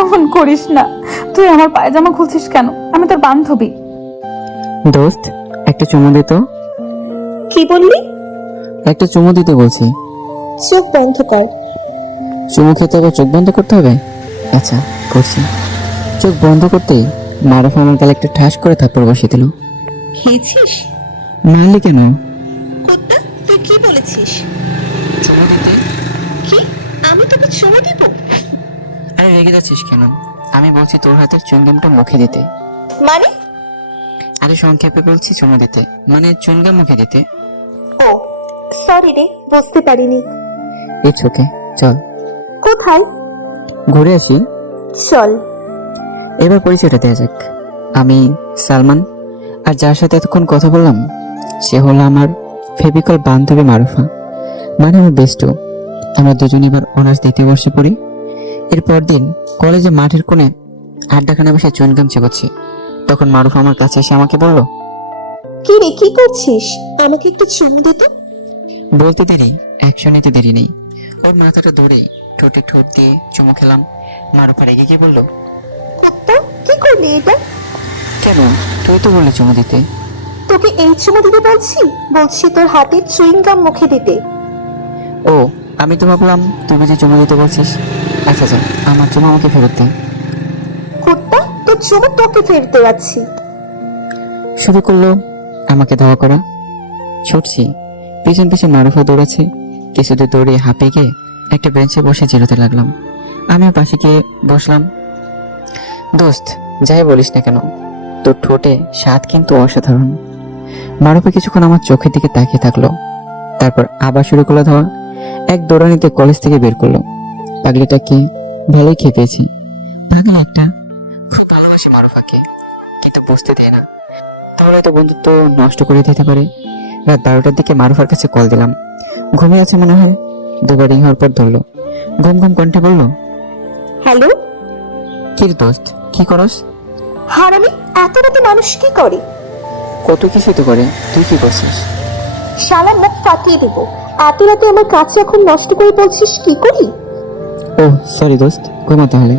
এমন করিস না। তুই আমার পায়জামা খুলছিস কেন? আমি তোর বান্ধবী। দোস্ত, একটা চুমু দে তো। কি বললি? একটা চুমু দিতে বলছি। চোখ বন্ধ কর। চুমু খেতে হবে, চোখ বন্ধ করতে হবে? আচ্ছা, করছি। চোখ বন্ধ করতেই মারুফ আমার গালে একটা ঠাস করে থাপ্পড় বসিয়ে দিল। খেয়েছিস? মারলি কেন? কুত্তা, তুই কি বলেছিস? চুমু দিতে? কি? আমি তোকে চুমু দিব? আরে রেগে যাচ্ছিস কেন? আমি বলছি তোর হাতের চুইংগামটা মুখে দিতে। মানে? আরে সংক্ষেপে বলছি চুমু দিতে, মানে চুইংগাম মুখে দিতে। ও সরি রে, বুঝতে পারিনি। ইটস ওকে, চল কোথায়? ঘুরে আসি। চল। এবার পরিচয়টা দেওয়া যাক। আমি সালমান, আর যার সাথে এতক্ষণ কথা বললাম সে হলো আমার ফেভিকল বান্ধবী মারুফা, মানে আমার বেস্টু। আমরা দুজন এবার অনার্স দ্বিতীয় বর্ষে পড়ি। এরপর দিন কলেজে মাঠের কোণে আড্ডাখানে বসে চুইংগাম চেবাচ্ছি। তখন মারুফা আমার কাছে এসে আমাকে বলল, কি রে, কি করছিস? আমাকে একটু চুমু দে তো। বলতে দেরি, অ্যাকশন নিতে দেরি নেই। ওর মাথাটা ধরে ঠোঁটে ঠোঁট দিয়ে চুমু খেলাম। মারুফা রেগে গিয়ে বলল, কুত্তা, কি করলি এটা? কেন? তুই তো বললি চুমু দিতে। তোকে এই চুমু দিতে বলছি? বলছি তোর হাতের চুইং গাম মুখে দিতে। ও, আমি তো ভাবলাম তুই বুঝি চুমু দিতে বলছিস। আচ্ছা আচ্ছা, আমার চুমু আমাকে ফেরত দে। কুত্তা, তোর চুমু তোকে ফেরতে যাচ্ছি। শুরু করলো আমাকে ধাওয়া করা। ছুটছি, পিছন পিছন মারুফা দৌড়াচ্ছে। কিছুদূর দৌড়ে হাঁপিয়ে গিয়ে একটা বেঞ্চে বসে জিরোতে লাগলাম। আমিও পাশে গিয়ে বসলাম। দোস্ত, যাই বলিস না কেন, তোর ঠোঁটে স্বাদ কিন্তু অসাধারণ। মারুফা কিছুক্ষণ আমার চোখের দিকে তাকিয়ে থাকলো, তারপর আবার শুরু করলো ধাওয়া। এক দৌড়ানিতে কলেজ থেকে বের করলো। পাগলিটাকে ভালোই খেপেছি। পাগল একটা, খুব ভালোবাসি মারুফাকে, কিন্তু বুঝতে দেয় না। তাহলে তো বন্ধুত্ব নষ্ট করে দিতে পারে। রাত 12টার দিকে মারুফার কাছে কল দিলাম। ঘুমিয়ে আছে মনে হয়। দুবার রিং হওয়ার পর ধরলো। ঘুম ঘুম কণ্ঠে বললো, হ্যালো। কি রে দোস্ত, কি করস? হারামি, এত রাতে মানুষ কি করে? কত কিছুই তো করে, তুই কি করছিস? শালা মুখ ফাটিয়ে দেব। এত রাতে আমার কাছে এখন নষ্ট করে বলছিস কি করি? ও সরি দোস্ত, ঘুমা তাহলে।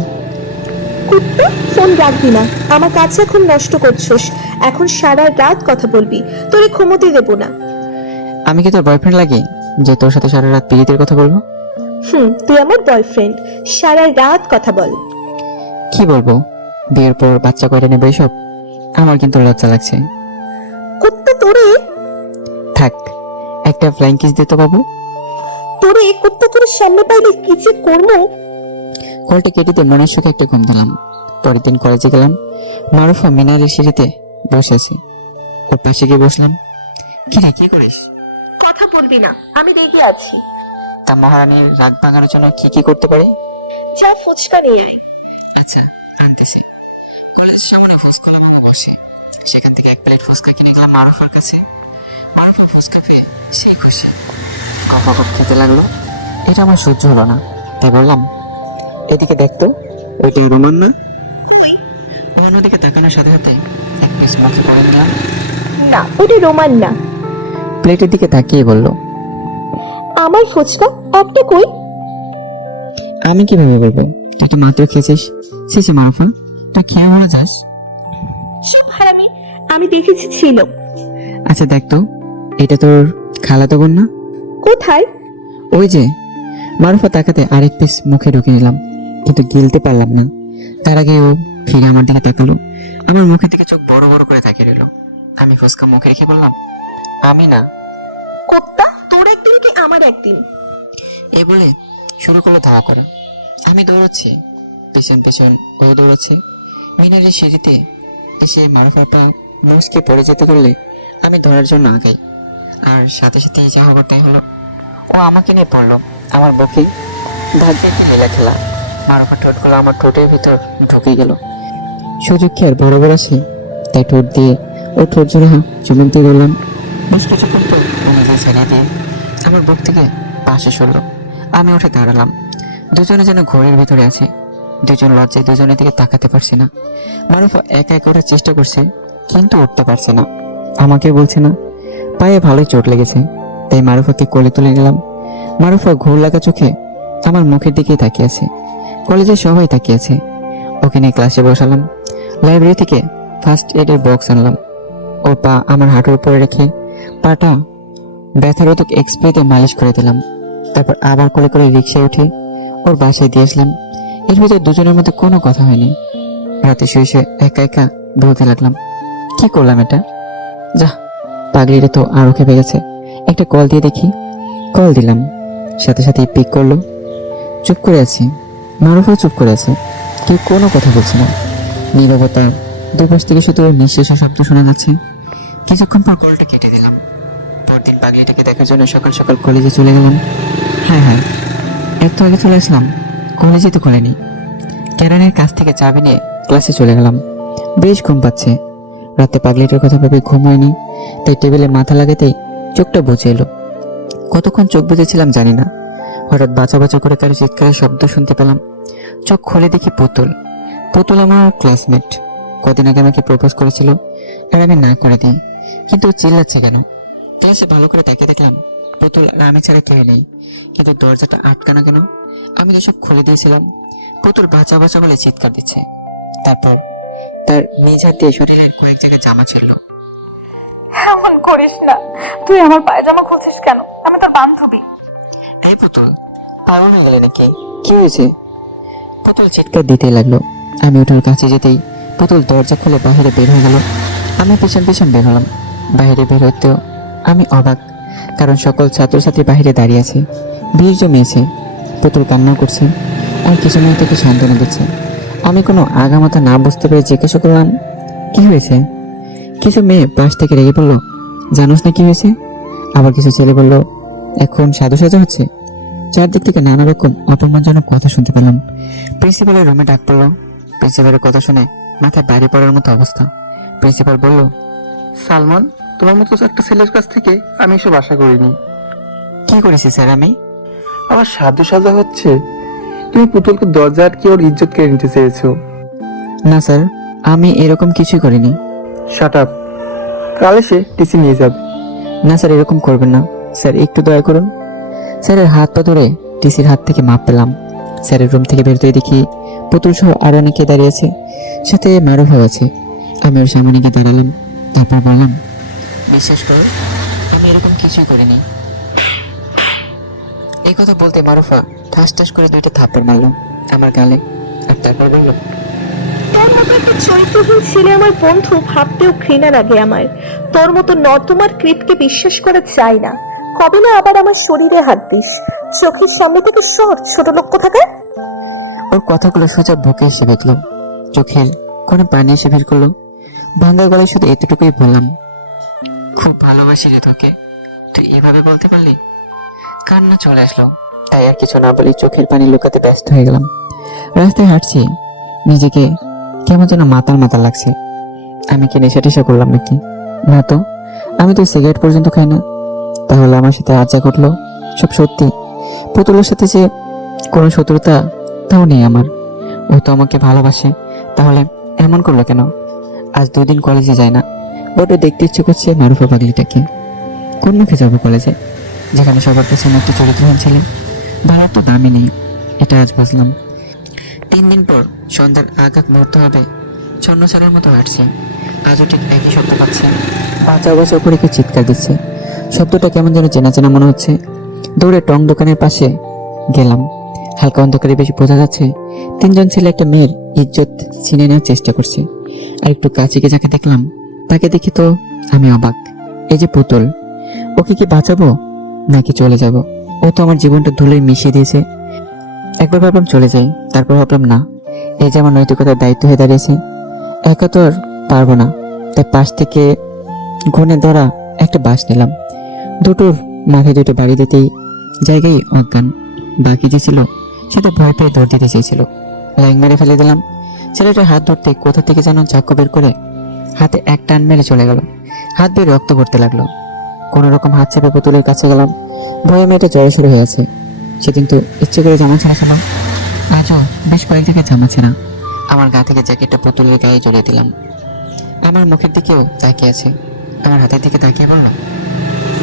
কুত্তা, ফোন রাখবি না। আমার কাছে এখন নষ্ট করছিস। এখন সারা রাত কথা বলবি, তোরে ঘুমোতে দেবো না। আমি কি তোর বয়ফ্রেন্ড লাগি যে তোর সাথে সারা রাত পিরিতের কথা বলবো? তুই আমার বয়ফ্রেন্ড, সারা রাত কথা বল। কি বলবো? বিয়ের পর বাচ্চা কয়টা নেবে এসব? আমার কিন্তু লজ্জা লাগছে। কুত্তা, থাক, একটা ফ্লাইং কিস দিতে বাবু। তোরে কুত্তা তোর সামনে পাইলে কি যে করবো। কলটা কেটে দিয়ে মনের সুখে একটা ঘুম দিলাম। পরের দিন কলেজে গেলাম। মারুফা মিনারের সিঁড়িতে বসে আছে। ওর পাশে গিয়ে বসলাম। কি রে, কি করিস? কথা বলবি না, আমি রেগে আছি। তা মহারানীর রাগ ভাঙানোর জন্য কি কি করতে পারে? যা ফুচকা নিয়ে আয়। আচ্ছা, আনতেছি। কলেজের সামনে ফুচকা বাবু বসে। সেখান থেকে এক প্লেট ফুচকা কিনে গেলাম মারুফার কাছে। মারুফা ফুচকা পেয়ে সেই খুশি, কপ কপ খেতে লাগলো। এটা আমার সহ্য হলো না, তাই বললাম, এদিকে দেখতো, ওইটা রোমান না? আমার ওদিকে তাকানোর সাথে সাথে এক পিস মুখে পড়ে নিলাম। না, ওটা রোমান না। প্লেটের দিকে তাকিয়ে বলল, আমার ফুচকা একটা কই? আমি কিভাবে বলবো? তুই তো মাত্র খেয়েছিস। শেষে মারুফা, তা খেয়ে বলে যাস? চুপ হারামি, আমি দেখেছি ছিল। আচ্ছা দেখতো, এটা তোর খালাতো বোন না? কোথায়? ওই যে। মারুফা তাকাতে আরেক পিস মুখে ঢুকে নিলাম, কিন্তু গিলতে পারলাম না। তার আগে ও ফিরে আমার দিকে তাকালো। আমার মুখের দিকে চোখ বড় বড় করে তাকিয়ে রইল। আমি ফুসকা মুখে রেখে বললাম, আমি না। কুত্তা, তোর একদিন কি আমার একদিন। এ বলে শুরু করলো ধাওয়া করা। আমি দৌড়াচ্ছি, পেছন পেছন ও দৌড়াচ্ছে। মিনারের সিঁড়িতে এসে মারুফার পা মুসকে পড়ে যেতে করলে আমি ধরার জন্য আগাই। আর সাথে সাথে যা হবার তাই হলো, ও আমাকে নিয়ে পড়লো আমার বুকে। ভাগ্যের কি লীলা খেলা! মারুফার ঠোঁটগুলো আমার ঠোঁটের ভিতর ঢুকে গেল। সুযোগ কি আর বড় বড় আছে? তাই ঠোঁট দিয়ে ও ঠোঁট জোড়া চুমুক দিয়ে বললাম। বেশ কিছুক্ষণ তো ও নিজে ছেড়ে দিয়ে আমার বুক থেকে পাশে সরলো। আমি উঠে দাঁড়ালাম। দুজনে যেন ঘোরের ভিতরে আছে। দুজন লজ্জায় দুজনের দিকে তাকাতে পারছে না। মারুফা একা একা ওঠার চেষ্টা করছে, কিন্তু উঠতে পারছে না। আমাকে বলছে না। পায়ে ভালোই চোট লেগেছে, তাই মারুফাকে কোলে তুলে নিলাম। মারুফা ঘোর লাগা চোখে আমার মুখের দিকেই তাকিয়ে আছে। কলেজে সবাই তাকিয়ে আছে। ওকে নিয়ে ক্লাসে বসালাম। লাইব্রেরি থেকে ফার্স্ট এডের বক্স আনলাম। ওর পা আমার হাঁটুর উপরে রেখে পাটা ব্যথারোধক এক্সপ্রেতে মালিশ করে দিলাম। তারপর আবার করে করে রিক্সায় উঠে ওর বাসায় দিয়ে আসলাম। এর ভিতরে দুজনের মধ্যে কোনো কথা হয়নি। রাতে শুয়ে শুয়ে একা একা বলতে লাগলাম, কি করলাম এটা? যা, পাগলিটা তো আরো খেপে গেছে। একটা কল দিয়ে দেখি। কল দিলাম, সাথে সাথে পিক করলো। চুপ করে আছি, মারুফও চুপ করে আছে, কেউ কোনো কথা বলছে না। নীরবতার দুপাশ থেকে শুধু নিঃশ্বাসের শব্দ শোনা যাচ্ছে। কিছুক্ষণ পর কলটা কেটে দিলাম। পরদিন পাগলিটাকে দেখার জন্য সকাল সকাল কলেজে চলে গেলাম। হ্যাঁ, একটু আগে চলে আসলাম, কলেজে তো খোলেনি। ক্যারানের কাছ থেকে চাবি নিয়ে ক্লাসে চলে গেলাম। বেশ ঘুম পাচ্ছে। রাতে পাগলিটার কথা ভেবে ঘুম হয়নি, তাই টেবিলে মাথা লাগাতেই চোখটা বুজে এলো। কতক্ষণ চোখ বুজেছিলাম জানি না। হঠাৎ বাঁচা বাঁচা করে কারো চিৎকারের শব্দ শুনতে পেলাম। চোখ খুলে দেখি পুতুল। পুতুল আমার ক্লাসমেট। কদিন আগে আমাকে প্রপোজ করেছিল, আর আমি না করে দিই। কিন্তু ও চিল্লাচ্ছে কেন? ক্লাসে ভালো করে তাকিয়ে দেখলাম পুতুল আর আমি ছাড়া কেউ নেই, কিন্তু দরজাটা আটকানো কেন? আমি তো সব খুলে দিয়েছিলাম। পুতুল বাঁচা বাঁচা বলে চিৎকার দিচ্ছে। তারপর তার নিজ হাত দিয়ে শরীরের কয়েক জায়গায় জামা ছিঁড়লো। এমন করিস না, তুই আমার পায়জামা খুলছিস কেন? আমি তোর বান্ধবী। এই পুতুল, পাগল হয়ে গেলে নাকি? কি হয়েছে? পুতুল চিৎকার দিতেই লাগলো। আমি ওটার কাছে যেতেই পুতুল দরজা খুলে বাইরে বের হয়ে গেল। আমি পিছন পিছন বের হলাম। বাইরে বের হতেও আমি অবাক, কারণ সকল ছাত্রছাত্রী বাইরে দাঁড়িয়ে আছে, ভিড় জমিয়েছে। পুতুল কান্না করছে আর কিছু মেয়ে তাকে সান্ত্বনা দিচ্ছে। আমি কোনো আগামাথা না বুঝতে পেরে জিজ্ঞাসা করলাম, কি হয়েছে? কিছু মেয়ে পাশ থেকে রেগে বললো, জানোস না কি হয়েছে? আবার কিছু ছেলে বললো, এখন সাধু সাজা হচ্ছে। চারদিক থেকে নানা রকম অপমানজনক কথা শুনতে পেলাম। প্রিন্সিপালের রুমে ডাক পড়লো। প্রিন্সিপালের কথা শুনে মাথায় বাড়ি পড়ার মতো অবস্থা। প্রিন্সিপাল বলল, সালমান, তোমার মতো একটা ছেলের কাছ থেকে আমি এসব আশা করিনি। কি করেছি স্যার আমি? আবার সাধু সাজা হচ্ছে? তুমি পুতুলকে দরজা আটকে ওর ইজ্জত কেড়ে নিতে চেয়েছো। না স্যার, আমি এরকম কিছুই করিনি। Shut up. কাল এসে টিসি নিয়ে যাবে। না স্যার, এরকম করবেন না স্যার, একটু দয়া করুন। স্যারের হাত পা ধরে টিসির হাত থেকে মাপ পেলাম। স্যারের রুম থেকে বেরোতে দেখি পুতুল সহ আরো অনেকে দাঁড়িয়েছে, সাথে মারুফও আছে। আমি ওর সামনে গিয়ে দাঁড়ালাম। তারপর বললাম, বিশ্বাস করো, আমি এরকম কিছুই করিনি। এই কথা বলতে মারুফা ঠাস ঠাস করে 2টা থাপ্পড় মারলো আমার গালে, আর তারপর বলল, তোর মতো একটা চরিত্রহীন ছেলে আমার বন্ধু ভাবতেও ঘৃণা লাগে আমার। তোর মতো নর্দমার কৃপকে বিশ্বাস করা যায় না। কবে না আবার আমার শরীরে হাত দিস? চোখের সামনে থেকে সর, ছোট লোক কোথাকার। ওর কথাগুলো সোজা বুকে এসে দেখলো, চোখের কোনো পানি এসে ভিড় করলো। ভাঙ্গা গলায় শুধু এতটুকুই বললাম, খুব ভালোবাসি রে তোকে, তুই এভাবে বলতে পারলি? কান্না চলে আসলো, তাই আর কিছু না বলি চোখের পানি লুকাতে ব্যস্ত হয়ে গেলাম। রাস্তায় হাঁটছি, নিজেকে কেমন যেন মাতাল মাতাল লাগছে। আমি কি নেশা টেশা করলাম নাকি? না তো, আমি তো সিগারেট পর্যন্ত খাই না। তাহলে আমার সাথে আজ যা ঘটলো সব সত্যি? পুতুলের সাথে যে কোনো শত্রুতা তাও নেই আমার। ও তো আমাকে ভালোবাসে, তাহলে এমন করলো কেন? আজ 2 দিন কলেজে যায় না, বড় দেখতে ইচ্ছে করছে মারুফা পাগলিটাকে। কোন মুখে যাবো কলেজে, যেখানে সবার কাছে আমি একটা চরিত্রহীন ছেলে? ভালো তো দামই নেই, এটা আজ বুঝলাম। 3 দিন পর সন্ধ্যার আগ মুহূর্ত হবে ছন্ন ছাড়ার মতো হাঁটছে। আজও ঠিক একই শব্দ পাচ্ছে, বাঁচা বাঁচা করে কেউ চিৎকার দিচ্ছে। শব্দটা কেমন যেন চেনা চেনা মনে হচ্ছে। দৌড়ে টং দোকানের পাশে গেলাম। হালকা অন্ধকারে বেশি বোঝা যাচ্ছে 3জন ছেলে একটা মেয়ের ইজ্জত ছিনে নেওয়ার চেষ্টা করছে। আর একটু কাছে গিয়ে যাকে দেখলাম, তাকে দেখি তো আমি অবাক। এই যে পুতুল, ওকে কি বাঁচাবো নাকি চলে যাব? ও তো আমার জীবনটা ধুলোয় মিশিয়ে দিয়েছে। একবার ভাবলাম চলে যাই, তারপর ভাবলাম না, এই যে আমার নৈতিকতার দায়িত্ব হয়ে দাঁড়িয়েছে, একা তো আর পারবো না। তাই পাশ থেকে ঘনে ধরা একটা বাস নিলাম। দুটোর মাথায় 2টো বাড়ি দিতেই জায়গায় অজ্ঞান। বাকি যে ছিল সেটা ভয় পেয়ে দৌড় দিতে চেয়েছিল, লাইন মেরে ফেলে দিলাম। ছেলেটার হাত ধরতে কোথা থেকে যেন চাকু বের করে হাতে এক টান মেরে চলে গেল। হাত বেয়ে রক্ত পড়তে লাগলো। কোনো রকম হাত চেপে পুতুলের কাছে গেলাম। ভয়ে মেয়েটা জড়সড় হয়ে আছে। সেদিন তো ইচ্ছে করে জামা ছেড়েছিলাম, আজও বেশ কয়েক জায়গায় জামা ছেঁড়া। আমার গা থেকে জ্যাকেটটা পুতুলের গায়ে জড়িয়ে দিলাম। আমার মুখের দিকেও তাকিয়ে আছে, আমার হাতের দিকে তাকিয়ে বলল,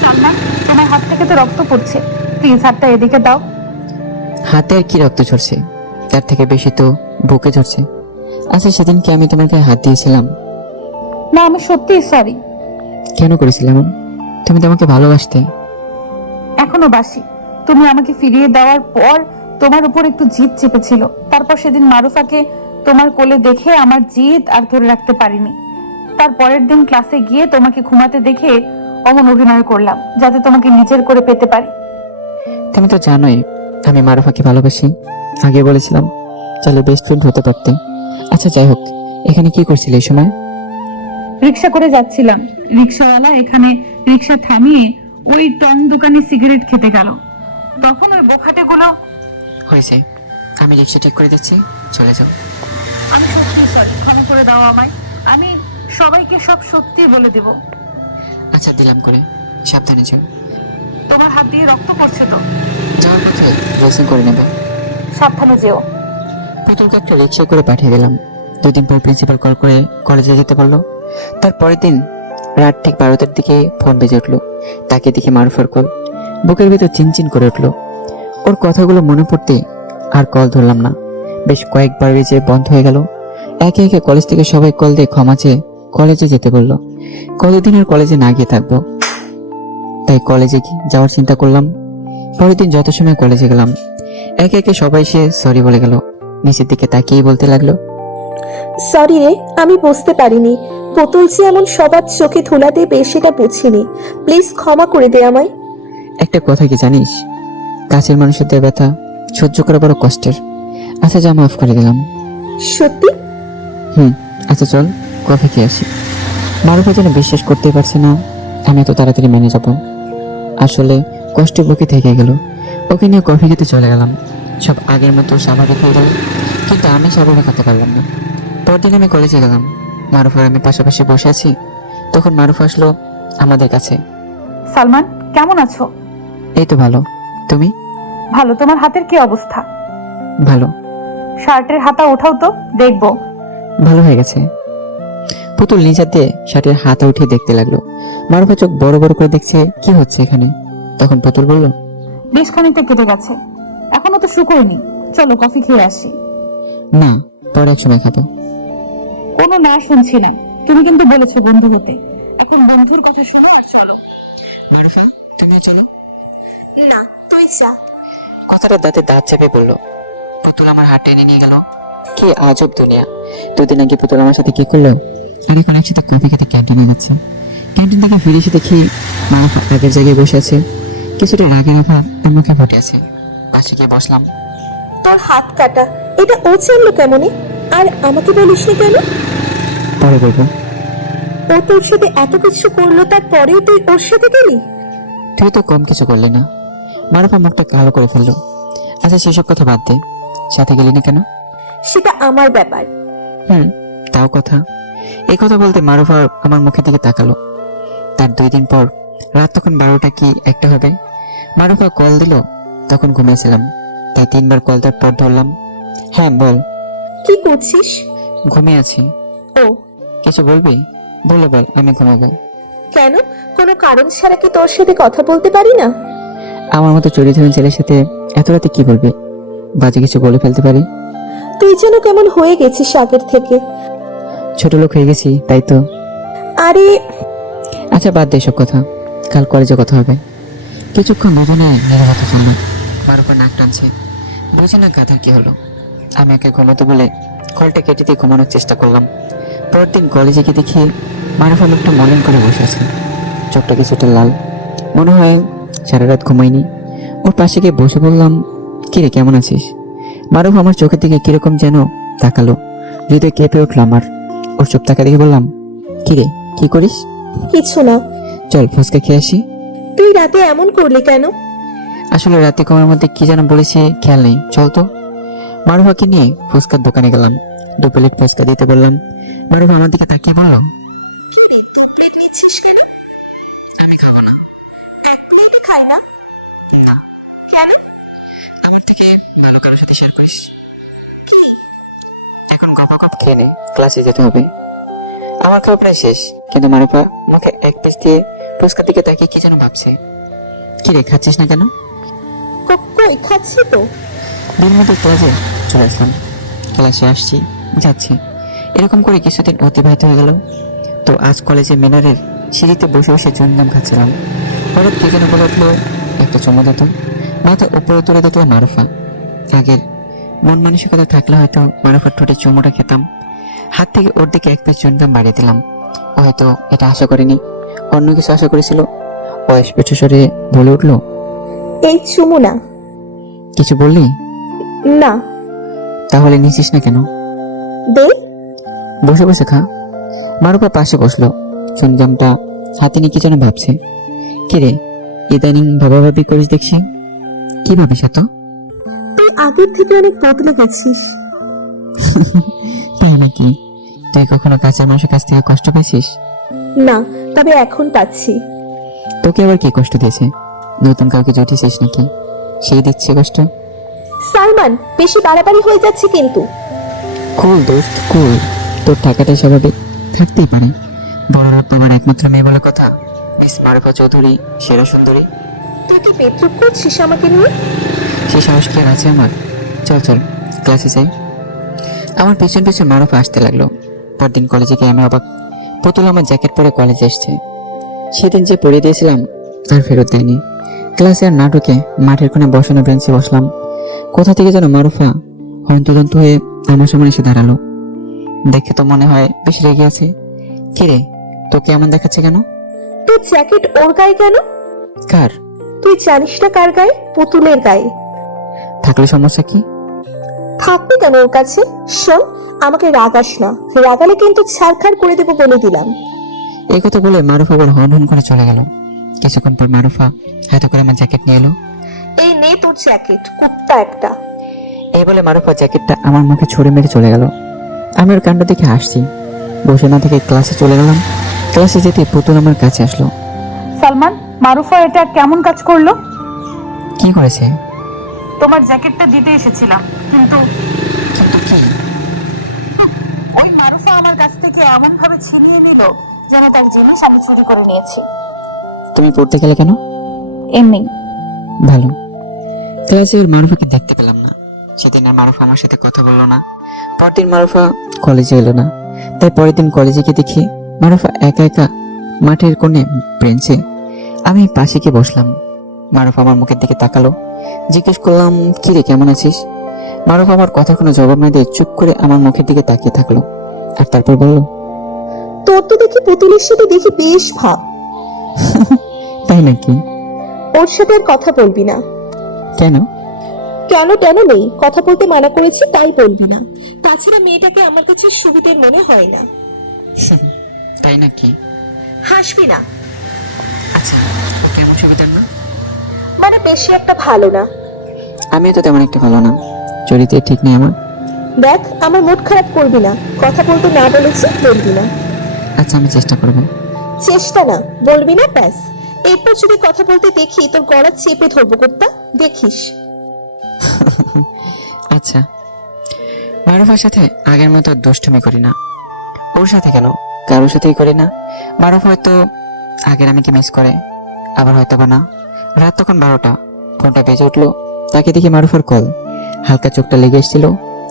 সালমান, আমার হাত থেকে তো রক্ত পড়ছে, প্লিজ হাতটা এদিকে দাও। হাতে আর কি রক্ত ঝরছে, তার থেকে বেশি তো বুকে ঝরছে। আচ্ছা, সেদিন কি আমি তোমার গায়ে হাত দিয়েছিলাম? না, আমি সত্যিই সরি। কেন করেছিলাম? তুমি তো আমাকে ভালোবাসতে। এখনো বাসি। তুমি আমাকে ফিরিয়ে দেওয়ার পর তোমার উপর একটু জিদ চেপেছিল। তারপর সেদিন মারুফাকে তোমার কোলে দেখে আমার জিদ আর ধরে রাখতে পারিনি। তার পরের দিন ক্লাসে গিয়ে তোমাকে ঘুমাতে দেখে অমন অভিনয় করলাম, যাতে তোমাকে নিজের করে পেতে পারি। তুমি তো জানোই আমি মারুফাকে ভালোবাসি। আগে বলেছিলাম, চলে বেস্ট ফ্রেন্ড হতে পারতে। আচ্ছা যাই হোক, এখানে কি করছিলে এই সময়? রিক্সা করে যাচ্ছিলাম। রিক্সাওয়ালা এখানে রিক্সা থামিয়ে ওই টং দোকানে সিগারেট খেতে গেল। তখন ওই বোখাটে গুলো। হয়েছে, আমি রিক্সা ঠিক করে দিচ্ছি, চলে যাও। আমি সত্যি সরি, ক্ষমা করে দাও আমায়। আমি সবাইকে সব সত্যি বলে দেব। আচ্ছা দিলাম করে, সাবধানে যাও। তোমার হাত দিয়ে রক্ত পড়ছে তো। যাওয়ার পথে ড্রেসিং করে নেবো। সাবধানে যেও। পুতুলকে একটা রিক্সায় করে পাঠিয়ে দিলাম। 2 দিন পর প্রিন্সিপাল কল করে কলেজে যেতে বললো। তার পরের দিন রাত ঠিক 12টার দিকে ফোন বেজে উঠলো। তাকে দেখে মারুফার কল। বুকের ভিতর চিনচিন করে উঠলো। ওর কথাগুলো মনে পড়তে আর কল ধরলাম না। বেশ কয়েকবার বেজে বন্ধ হয়ে গেল। একে একে কলেজ থেকে সবাই কল দিয়ে ক্ষমা চেয়ে কলেজে যেতে বললো। কতদিন আর কলেজে না গিয়ে থাকবো, তাই কলেজে যাওয়ার চিন্তা করলাম। পরের দিন যত সময় কলেজে গেলাম, একে একে সবাই সে সরি বলে গেল। নিচের দিকে তাকিয়ে বলতে লাগলো, সরি রে, আমি বুঝতে পারিনি পুতুল যে এমন সবার চোখে ধুলা দেবে সেটা বুঝিনি। প্লিজ ক্ষমা করে দে আমায়। একটা কথা কি জানিস, কাছের মানুষের দেওয়া ব্যথা সহ্য করা বড় কষ্টের। আচ্ছা যা, মাফ করে দিলাম। সত্যি? আচ্ছা চল কফি খেয়ে আসি। মারুফা যেন বিশ্বাস করতেই পারছে না আমি এত তাড়াতাড়ি মেনে যাব। আসলে কষ্ট বুকে থেকে গেল। ওকে নিয়ে কফি খেতে চলে গেলাম। সব আগের মতো স্বাভাবিক হয়ে গেল, কিন্তু আমি স্বাভাবিক হতে পারলাম না। পরদিন আমি কলেজে গেলাম। মারুফার আমি পাশাপাশি বসে আছি। তখন মারুফা আসলো আমাদের কাছে। সালমান, কেমন আছো? এই তো ভালো, তুমি? ভালো। তোমার হাতের কি অবস্থা? ভালো। শার্টের হাতা ওঠাও তো, দেখবো। ভালো হয়ে গেছে। পুতুল নিচে দিয়ে শার্টের হাতা উঠিয়ে দেখতে লাগলো। মারুফা চোখ বড় বড় করে দেখছে কি হচ্ছে এখানে। তখন পুতুল বলল, বেশ খানিকটা কেটে গেছে, এখনো তো শুকোয়নি। চলো কফি খেয়ে আসি। না, পরে এক সময় খাবো। কোনো না শুনছি না। তুমি কিন্তু বলেছো বন্ধু হতে, এখন বন্ধুর কথা শোনো আর চলো। মারুফা, তুমি চলো। না, তুই যা। কথাটা দাঁতে দাঁত চেপে বললো। পুতুল আমার হাত টেনে নিয়ে গেল। কি আজব দুনিয়া। 2 দিন আগে পুতুল আমার সাথে কি করলো, আর এখন একসাথে কফি খেতে ক্যান্টিনে যাচ্ছে। ক্যান্টিন থেকে ফিরে এসে দেখি মারুফা আগের জায়গায় বসে আছে। কিছুটা রাগের অভাব তার মুখে ফুটে আছে। পাশে গিয়ে বসলাম। তোর হাত কাটা, এটা ও জানলো কেমনে? আর আমাকে বলিসনি কেন? পরে বলবো। ও তোর সাথে এত কিছু করলো, তারপরেও তুই ওর সাথে গেলি? তুই তো কম কিছু করলি না। মারুফা মুখটা কালো করে ফেললো। আচ্ছা সেসব কথা বাদ দে, সাথে গেলি না কেন? সেটা আমার ব্যাপার। তাও কথা। এই কথা বলতে মারুফা আমার মুখের দিকে তাকালো। তার 2 দিন পর রাত তখন 12টা কি 1টা হবে। মারুফা কল দিল, তখন ঘুমিয়েছিলাম, তাই 3বার কল দেওয়ার পর ধরলাম। হ্যাঁ বল। কি করছিস? ঘুমিয়ে আছি। ও, কিছু বলবি? বলে বল, আমি ঘুমাবো। কেন? কোনো কারণ ছাড়া কি তোর সাথে কথা বলতে পারি না? আমার মতো চরিত্রহীন ছেলের সাথে এত রাতে কি বলবি? বাজে কিছু বলে ফেলতে পারি। তুই যেন কেমন হয়ে গেছিস আগের থেকে। ছোট লোক হয়ে গেছি তাই তো। আরে আচ্ছা বাদ দে এসব কথা, কাল কলেজে কথা হবে। কিছুক্ষণ দুজনে নীরবতা চলল। মারুফা নাক টানছে, বুঝি না গাধার কি হলো। আমি একে ঘুমোতে বলে কলটা কেটে দিয়ে ঘুমানোর চেষ্টা করলাম। পরের দিন কলেজে গিয়ে দেখি মারুফা লোকটা মলিন করে বসে আছে। চোখটা কিছুটা লাল, মনে হয় সারা রাত ঘুমাইনি। ওর পাশে গিয়ে বসে বললাম, কিরে কেমন আছিস? মারুফা আমার চোখের দিকে কিরকম যেন তাকালো। হৃদয় কেঁপে উঠলো আমার। ওর চোখ তাকা দেখে বললাম, কিরে কি করিস? কিছু না। চল ফুচকা খেয়ে আসি। তুই রাতে এমন করলি কেন? আসলে রাতে ঘুমের মধ্যে কি যেন বলেছে খেয়াল নেই, চল তো। মারুফাকে নিয়ে ফুচকার দোকানে গেলাম। 2 প্লেট ফুচকা দিতে বললাম। মারুফা আমার দিকে তাকিয়ে বলল, কি রে, 2 প্লেট নিচ্ছিস কেন? আমি খাবো না। 1 প্লেটই খাই না? না, কেন? আমার থেকে ভালো কারোর সাথে শেয়ার করিস। কি? এখন কপ কপ খেয়ে নে, ক্লাসে যেতে হবে। আমার খাওয়া প্রায় শেষ, কিন্তু মারুফা মুখে এক পিস দিয়ে ফুচকার দিকে তাকিয়ে কি যেন ভাবছে। কি রে খাচ্ছিস না কেন? কই খাচ্ছি তো। 2 মিনিটের ক্লাসে চলে আসলাম। ক্লাসে আসছি, যাচ্ছি, এরকম করে কিছুদিন অতিবাহিত হয়ে গেল। তো আজ কলেজে মিনারের সিঁড়িতে বসে বসে চুনকাম খাচ্ছিলাম। হঠাৎ কে যেন বলে উঠলো একটা চুমু দিত। মাথা উপরে তুলে দেখলাম মারুফা। আগের মন মানসিকতা থাকলে হয়তো মারুফার ঠোঁটে চুমুটা খেতাম। হাত থেকে ওর দিকে এক পিস চুনকাম বাড়িয়ে দিলাম। ও হয়তো এটা আশা করেনি, অন্য কিছু আশা করেছিল। ও স্পষ্ট স্বরে বলে উঠলো, এই চুমু না। কিছু বললি? না। তাহলে নিছিস না কেন? দে। বসে বসে খা। মারুফা পাশে বসলো, চুনকামটা হাতে নিয়ে কি যেন ভাবছে। কিরে, ইদানিং ভাবাভাবি করিস দেখছি, কি ভাবিস এত? তুই আগের থেকে অনেক বদলে গেছিস। তাই নাকি? তুই কখনো কাছের মানুষের কাছ থেকে কষ্ট পেয়েছিস? না, তবে এখন পাচ্ছি। তোকে আবার কি কষ্ট দিয়েছে? নতুন কাউকে জুটিয়েছিস নাকি, সেই দিচ্ছে কষ্ট? সালমান, বেশি বাড়াবাড়ি হয়ে যাচ্ছে কিন্তু। কুল দোস্ত কুল। তোর টাকাটাই স্বাভাবিক, থাকতেই পারে। বড় লোক তোমার একমাত্র মেয়ে বলে কথা। মিস মারুফা চৌধুরী সেরা সুন্দরী। তুই কি বেদ্রুপ করছিস আমাকে নিয়ে? সে সাহস কি আর আছে আমার? চল চল ক্লাসে যাই। আমার পেছন পেছন মারুফা আসতে লাগলো। পরদিন কলেজে গিয়ে আমি অবাক, পুতুল আমার জ্যাকেট পরে কলেজে এসছে। সেদিন যে পরিয়ে দিয়েছিলাম আর ফেরত দেয়নি। ক্লাসে আর না ঢুকে মাঠের কোণে বসানো বেঞ্চে বসলাম। কোথা থেকে যেন মারুফা হন্তদন্ত হয়ে আমার সামনে এসে দাঁড়ালো। দেখে তো মনে হয় বেশ রেগে আছে। কিরে, তোকে এমন দেখাচ্ছে কেন? তোর জ্যাকেট ওর গায়ে কেন? কার? তুই জানিস না কার গায়ে? পুতুলের গায়ে। থাকলে সমস্যা কি? থাকবে কেন ওর কাছে? শোন, আমাকে রাগাস না, রাগালে কিন্তু ছাড়খাড় করে দেবো বলে দিলাম। এই কথা বলে মারুফা আবার হন হন করে চলে গেল। কিছুক্ষণ পর মারুফা হাতে করে আমার জ্যাকেট নিয়ে এলো। এই নে তোর জ্যাকেট, কুত্তা একটা। এই বলে মারুফা জ্যাকেটটা আমার মুখে ছুঁড়ে মেরে চলে গেল। আমি ওর কাণ্ড দেখে হাসছি। বসে না থেকে ক্লাসে চলে গেলাম। ক্লাসে যেতে পুতুল আমার কাছে আসলো। সালমান, মারুফা এটা কেমন কাজ করলো? কি করেছে? তোমার জ্যাকেটটা দিতে এসেছিলাম, কিন্তু কিন্তু কি? ওই মারুফা আমার কাছ থেকে এমন ভাবে ছিনিয়ে নিল যেন তার জিনিস আমি চুরি করে নিয়েছি। তুমি পড়তে গেলে কেন? এমনি। ভালো। ক্লাসে ওর মারুফাকে দেখতে পেলাম না। সেদিন আর মারুফা আমার সাথে কথা বললো না। পরদিন মারুফা কলেজে এলো না। তাই পরের দিন কলেজে গিয়ে দেখি মারুফা একা একা মাঠের কোণে বেঞ্চে। আমি পাশে গিয়ে বসলাম। মারুফা আমার মুখের দিকে তাকালো। জিজ্ঞেস করলাম, কি রে, কেমন আছিস? মারুফা আমার কথা কোনো জবাব না দিয়ে চুপ করে আমার মুখের দিকে তাকিয়ে থাকলো। আর তারপর বলল, তোর তো দেখি পুতুলের সাথে দেখি বেশ ভাব। তাই নাকি? ওর সাথে আর কথা বলবি না। কেন? কেন কেন নেই, কথা বলতে মানা করেছি তাই বলবি না। তাছাড়া মেয়েটাকে আমার কাছে সুবিধের মনে হয় না। তাই নাকি? হাসবি না। আচ্ছা, ও কেমন সুবিধার না? মানে বেশি একটা ভালো না। আমিও তো তেমন একটা ভালো না, চরিত্রে ঠিক নেই আমার। দেখ, আমার মুড খারাপ করবি না। কথা বলতে না বলেছি, বলবি না। আচ্ছা, আমি চেষ্টা করব। চেষ্টা না, বলবি না, ব্যাস। এরপর যদি কথা বলতে দেখি তোর গলা চেপে ধরবো, কুত্তা, দেখিস। আচ্ছা, মারুফার সাথে আগের মতো দুষ্টুমি করি না। ওর সাথে কেন, কারোর সাথেই করি না। মারুফ হয়তো আগের আমাকে মিস করে, আবার হয়তো বা না। রাত তখন 12টা, ফোনটা বেজে উঠলো। তাকে দেখি মারুফার কল। হালকা চোখটা লেগে এসেছিল,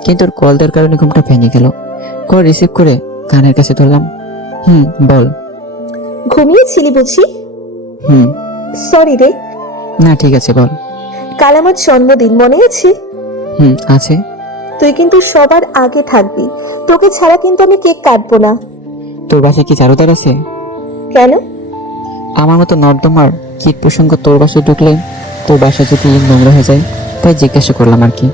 কিন্তু ওর কল দেওয়ার কারণে ঘুমটা ভেঙে গেল। কল রিসিভ করে কানের কাছে ধরলাম। বল। ঘুমিয়েছিলি বুঝি? হুম। সরি রে। না, ঠিক আছে, বল। কাল আমার জন্মদিন, মনে আছে? আছে। তুই কিন্তু সবার আগে থাকবি। তোকে ছাড়া কিন্তু আমি কেক কাটবো না। তোর বাসায় কি চারুদার আছে? কেন? আমার মতো নর্দমার কীট প্রসঙ্গ তোর বাসায় ঢুকলে তোর বাসা যদি নোংরা হয়ে যায়, তাই জিজ্ঞাসা করলাম আর কি।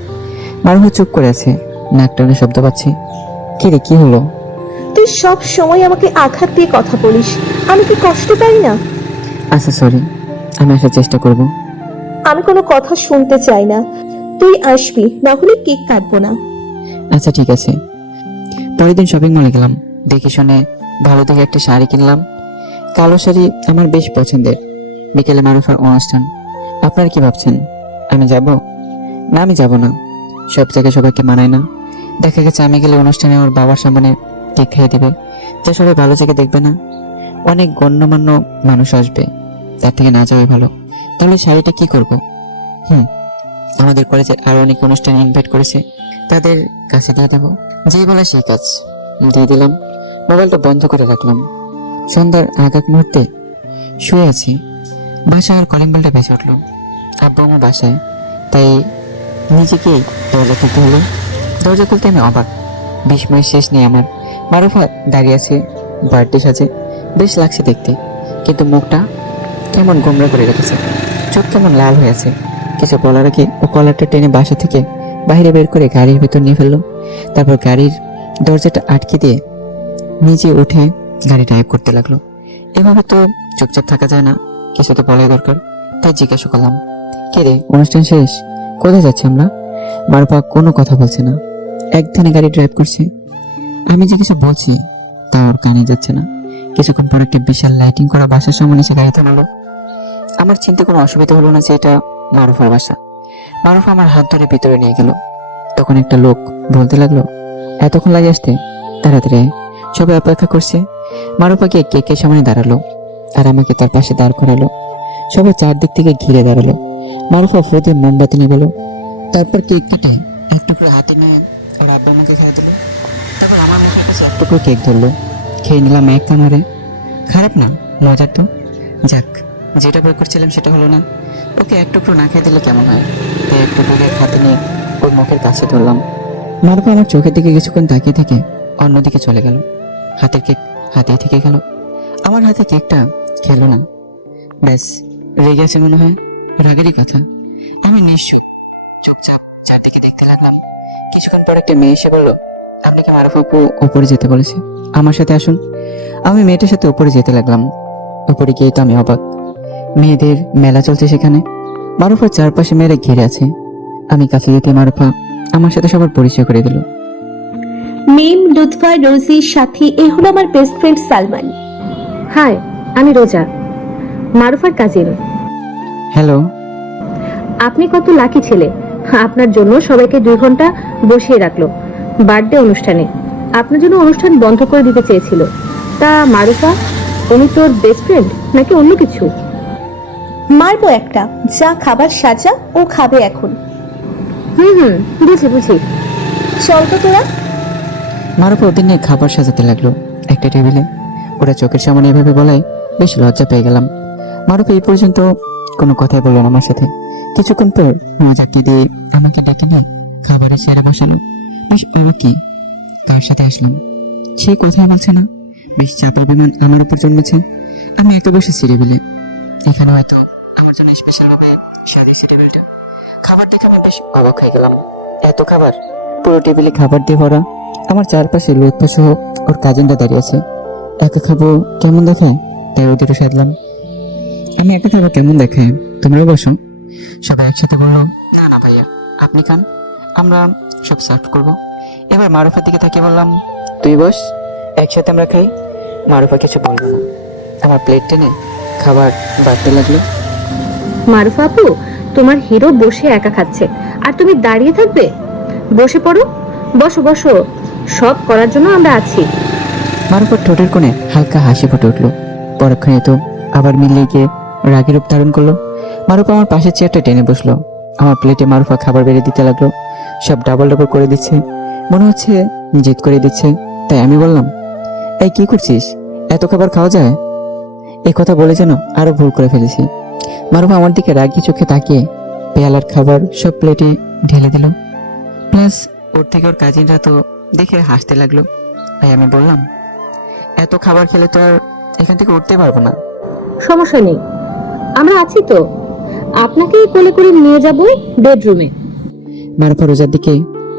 মারুফা চুপ করে আছে, নাক টানে শব্দ পাচ্ছি। কি রে, কি হলো? তুই সব সময় আমাকে আঘাত দিয়ে কথা বলিস, আমি কি কষ্ট পাই না? আচ্ছা সরি, আমি আসার চেষ্টা করব। আমি কোনো কথা শুনতে চাই না। তুই আসবি, না হলে কেক কাটবো না। আচ্ছা ঠিক আছে। পরের দিন শপিং মলে গেলাম। দেখে শুনে ভালো দেখে একটা শাড়ি কিনলাম। কালো শাড়ি আমার বেশ পছন্দের। বিকেলে মারুফার অনুষ্ঠান। আপনারা কি ভাবছেন, আমি যাব? না, আমি যাব না। সব জায়গায় সবাইকে মানায় না। দেখা গেছে আমি গেলে অনুষ্ঠানে ওর বাবার সামনে কেক খেয়ে দিবে, যা সবাই ভালো জায়গায় দেখবে না। অনেক গণ্যমান্য মানুষ আসবে, তার থেকে না যাওয়াই ভালো। তাহলে শাড়িটা কি করব? আমাদের কলেজের আরো অনেক অনুষ্ঠানে ইনভাইট করেছে, তাদের কাছে দিয়ে দেবো। যেই বলে সেই কাজ। দিয়ে দিলাম, মোবাইলটা বন্ধ করে রাখলাম। সন্ধ্যার আগাগ মুহূর্তে শুয়ে আছি, বাসার কলিং বেলটা বেজে উঠলো। আব্বু আমার বাসায়, তাই নিজেকেই দরজা খুলতে হলো। দরজা খুলতে আমি অবাক, বিস্ময়ের শেষ নেই আমার। মারুফা দাঁড়িয়ে আছে, বার্থডে সাজে, বেশ লাগছে দেখতে, কিন্তু মুখটা কেমন গোমরা করে রেখেছে, চোখ কেমন লাল হয়ে আছে। কিছু বলার আগে ও কলারটা টেনে বাসা থেকে বাইরে বের করে গাড়ির ভিতর নিয়ে ফেললো। তারপর গাড়ির দরজাটা আটকে দিয়ে নিজে উঠে গাড়ি ড্রাইভ করতে লাগলো। এভাবে তো চুপচাপ থাকা যায় না, কিছু তো বলাই দরকার। তাই জিজ্ঞাসা করলাম, কে রে, অনুষ্ঠান শেষ? কোথায় যাচ্ছি আমরা? মারুফা কোনো কথা বলছে না, একদিনে গাড়ি ড্রাইভ করছে। আমি যে কিছু বলছি তা ওর কানে যাচ্ছে না। কিছুক্ষণ পর একটা বিশাল লাইটিং করা বাসার সামনে এসে গাড়ি থামালো। আমার চিনতে কোনো অসুবিধা হলো না যে এটা মারুফার বাসা। মারুফা আমার হাত ধরে ভিতরে নিয়ে গেল। তখন একটা লোক বলতে লাগলো, এতক্ষণ লাগে আসতে, তাড়াতাড়ি আয়, সবাই অপেক্ষা করছে। মারুফা গিয়ে কেকের সামনে দাঁড়ালো আর আমাকে তার পাশে দাঁড় করালো। সবাই চারদিক থেকে ঘিরে দাঁড়ালো। মারুফা ফু দিয়ে মোমবাতি নিয়ে গেল, তারপর কেক কেটে এক টুকরো হাতে নিয়ে ওর আব্বু আমাকে খেয়ে দিল। তারপর আমার মুখের কাছে এক টুকরো কেক ধরলো, খেয়ে নিলাম এক কামড়ে। খারাপ না, মজার তো। যাক, যেটা ভয় করছিলাম সেটা হলো না। ওকে এক টুকরো না খেয়ে দিলে কেমন হয়, তাই এক টুকরো কেক হাতে নিয়ে ওর মুখের কাছে ধরলাম। মারুফা আমার চোখের দিকে কিছুক্ষণ তাকিয়ে থেকে অন্যদিকে চলে গেল। হাতের কেক হাতেই থেকে গেল, আমার হাতে কেকটা খেলো না। ব্যাস, রেগে আছে মনে হয়, রাগেরই কথা। আমি নিশ্চুপ চুপচাপ চারদিকে দেখতে লাগলাম। কিছুক্ষণ পর একটা মেয়ে এসে বলল, আপনাকে মারুফা আপু উপরে যেতে বলেছে, আমার সাথে আসুন। আমি মেয়েটার সাথে উপরে যেতে লাগলাম। উপরে গিয়ে তো আমি অবাক, মেয়েদের মেলা চলছে সেখানে। মারুফার চারপাশে মেয়েরা ঘিরে আছে। আমি কাছে যেতে মারুফা আমার সাথে সবার পরিচয় করে দিল। মিম, লুৎফা, রোজি, সাথী, এ হলো আমার বেস্ট ফ্রেন্ড সালমান। হাই, আমি রোজা, মারুফার কাজিন। হ্যালো। আপনি কত লাকি ছেলে, আপনার জন্য সবাইকে 2 ঘন্টা বসিয়ে রাখলো বার্থডে অনুষ্ঠানে। আপনার জন্য অনুষ্ঠান বন্ধ করে দিতে চেয়েছিল। তা মারুফা, উনি তোর বেস্ট ফ্রেন্ড নাকি অন্য কিছু? মারবো একটা, যা খাবার সাজা, ও খাবে এখন। বুঝি বুঝি, চল তো তোরা। মারুফা ওদের নিয়ে খাবার সাজাতে লাগলো একটা টেবিলে। ওরা চোখের সামনে এভাবে বলায় বেশ লজ্জা পেয়ে গেলাম। মারুফা এই পর্যন্ত কোনো কথাই বললো না আমার সাথে। কিছুক্ষণ পর মজাকে দিয়ে আমাকে ডেকে নিয়ে খাবারের সেরা বসানো। বেশ অবাকি, কার সাথে আসলাম সে কথাই বলছে না। বেশ চাপের বিমান আমার উপর জন্মেছে। আমি এত বসেছি টেবিলে, এখানে হয়তো আমার জন্য স্পেশাল ভাবে সাজিয়েছে টেবিলটা। খাবার দেখে আমি বেশ অবাক হয়ে গেলাম। এত খাবার, পুরো টেবিলে খাবার দিয়ে ভরা। আমার চারপাশে লুৎফা সহ ওর কাজিনরা দাঁড়িয়ে আছে। একা খাবো কেমন দেখায়, তাই ওদেরও সাজলাম। আমি একা খাবো কেমন দেখায়, তোমরাও বসো। সবাই একসাথে বললো, না না ভাইয়া, আপনি খান, আমরা সব সার্ভ করবো। এবার মারুফার দিকে তাকিয়ে বললাম, তুই বস, একসাথে আমরা খাই। মারুফা কিছু বললো না, আমার প্লেট টেনে খাবার বাড়তে লাগলো। মারুফা আপু, তোমার হিরো বসে একা খাচ্ছে আর তুমি দাঁড়িয়ে থাকবে? বসে পড়ো, বসো বসো, সব করার জন্য আমরা আছি। মারুফার ঠোঁটের কোণে হালকা হাসি ফুটে উঠলো। পরক্ষণে তো আবার মিলিয়ে গিয়ে রাগের রূপ ধারণ করলো। মারুফা আমার পাশের চেয়ারটা টেনে বসলো। আমার প্লেটে মারুফা খাবার বেড়ে দিতে লাগলো, সব ডাবল ডাবল করে দিচ্ছে, মনে হচ্ছে জিদ করে দিচ্ছে। তাই আমি বললাম, এই কি করছিস, এত খাবার খাওয়া যায়? এই কথা বলে যেন আরো ভুল করে ফেলেছি। মারুফা আমার দিকে রাগি চোখে তাকিয়ে পেয়ালার খাবার সব প্লেটে ঢেলে দিল। প্লাস ওর থেকে ওর কাজিনরা তো দেখে হাসতে লাগলো। তাই আমি বললাম, এত খাবার খেলে তো আর এখান থেকে উঠতে পারবো না। সমস্যা নেই, আমরা আছি তো, আপনাকেই কোলে করে নিয়ে যাব বেডরুমে। মারুফা রোজার দিকে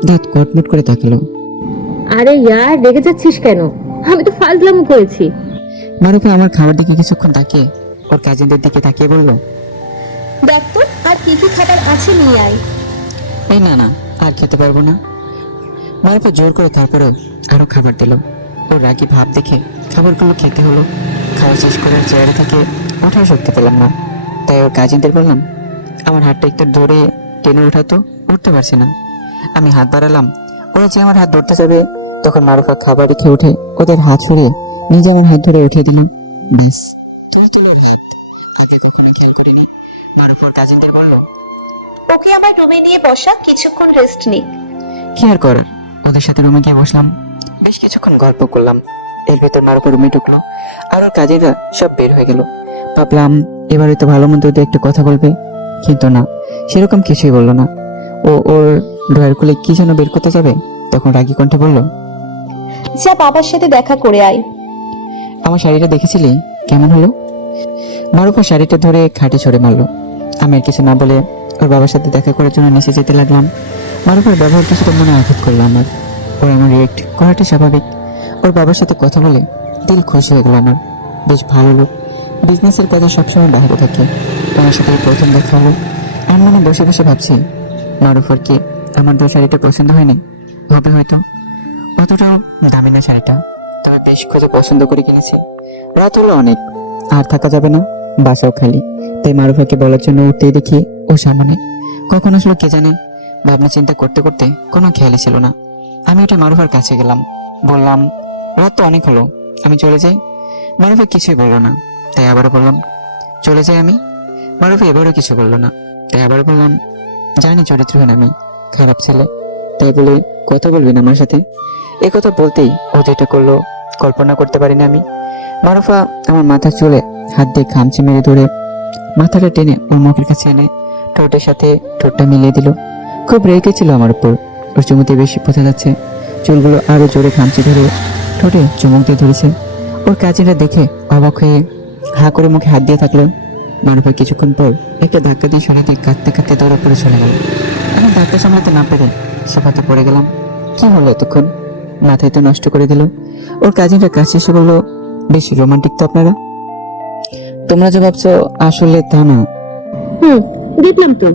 দাঁত কটমট করে তাকালো। আরে ইয়ার, রেগে যাচ্ছিস কেন? আমি তো ফাজলামো করেছি। মারুফা আমার খাবার দিকে কিছুক্ষণ তাকিয়ে ওর কাজিনদের দিকে তাকিয়ে বলল, দেখ তো আর কি কি খাবার আছে নিয়ে আয়। এই না না, আর খেতে পারবো না। মারুফা জোর করে তারপরেও আরো খাবার দিল। ওর রাগি ভাব দেখে খাবারগুলো খেতে হলো। খাওয়া শেষ করার চেয়ারে থেকে ওঠার শক্তি পেলাম না। তাই ওর কাজিনদের বললাম, আমার হাতটা একটু ধরে টেনে ওঠাতো, উঠতে পারছি না। আমি হাত বাড়ালাম, ওরা যে আমার হাত ধরতে যাবে, তখন মারুফা খাবার রেখে উঠে ওদের হাত সরিয়ে নিজে আমার হাত ধরে উঠিয়ে দিলাম। ব্যাস, তুই তুলো হাত, আগে কখনো খেয়াল করিনি। মারুফা ওর কাজিনদের বলল, ওকে আমার রুমে নিয়ে বসা, কিছুক্ষণ রেস্ট নিক। কি আর করার, ওদের সাথে রুমে গিয়ে বসলাম। বেশ কিছুক্ষণ গল্প করলাম। এর ভেতর মারুফার রুমে ঢুকলো আর ওর কাজিনরা সব বের হয়ে গেল। ভাবলাম এবার হয়তো ভালো মন্দ দু একটা কথা বলবে, কিন্তু না, সেরকম কিছুই বললো না। ওর ড্রয়ার খুলে কি যেন বের করতে যাবে, তখন রাগী কণ্ঠে বলল, যা বাবার সাথে দেখা করে আয়। আমার শাড়িটা দেখেছিলি কেমন হলো? মারুফা শাড়িটা ধরে খাটে ছড়ে মারলো। আমি আর কিছু না বলে ওর বাবার সাথে দেখা করার জন্য নিচে যেতে লাগলাম। মারুফার ব্যবহার কিছুটা মনে আঘাত করলো আমার। ওর এমন রিয়েক্ট করাটা স্বাভাবিক। ওর বাবার সাথে কথা বলে দিল খুশি হয়ে গেল আমার। বেশ ভালো লোক, বিজনেসের কাজে সবসময় বাইরে থাকে। আমার সাথে এই প্রথম দেখা হলো। আমি মনে বসে বসে ভাবছি, মারুফার কি আমার দু শাড়িটা পছন্দ হয়নি? হবে হয়তো। অতটাও দামি না শাড়িটা, তবে বেশ খুঁজে পছন্দ করে কিনেছি। রাত হলো অনেক, আর থাকা যাবে না, বাসাও খালি। তাই মারুফাকে বলার জন্য উঠতেই দেখি ও সামনে। কখন আসলো কে জানে। ভাবনা চিন্তা করতে করতে কোনো খেয়ালই ছিল না। আমি ওটা মারুফার কাছে গেলাম, বললাম, রাত তো অনেক হলো, আমি চলে যাই। মারুফা কিছুই বললো না, তাই আবারও বললাম, চলে যাই আমি। মারুফা এবারও কিছু বললো না, তাই আবারও বললাম, জানি চরিত্রহীন আমি, খারাপ ছেলে, তাই বলে কথা বলবি না আমার সাথে? এ কথা বলতেই ও যেটা করলো কল্পনা করতে পারিনি আমি। মারুফা আমার মাথার চুলে হাত দিয়ে খামচি মেরে ধরে মাথাটা টেনে ওর মুখের কাছে এনে ঠোঁটের সাথে ঠোঁটটা মিলিয়ে দিল। খুব রেগে ছিল আমার উপর। ওর চুমুতে বেশি বোঝা যাচ্ছে। চুলগুলো আরো জোরে খামচি ধরে ঠোঁটে চুমুক দিয়ে ধরেছে। ওর কাজিনরা দেখে অবাক হয়ে হা করে মুখে হাত দিয়ে থাকলো। মারুফা কিছুক্ষণ পর একটা ধাক্কা দিয়ে সরাতে কাঁদতে কাঁদতে দৌড়ে পড়ে চলে গেল। আমি ধাক্কা সামলাতে না পেরে সোফাতে পড়ে গেলাম। কি হলো এতক্ষণ? মাথায় তো নষ্ট করে দিল। ওর কাজিনরা কাছে এসে বললো, বেশ রোমান্টিক তো আপনারা। তোমরা যে ভাবছো আসলে তা না। দেখলাম তো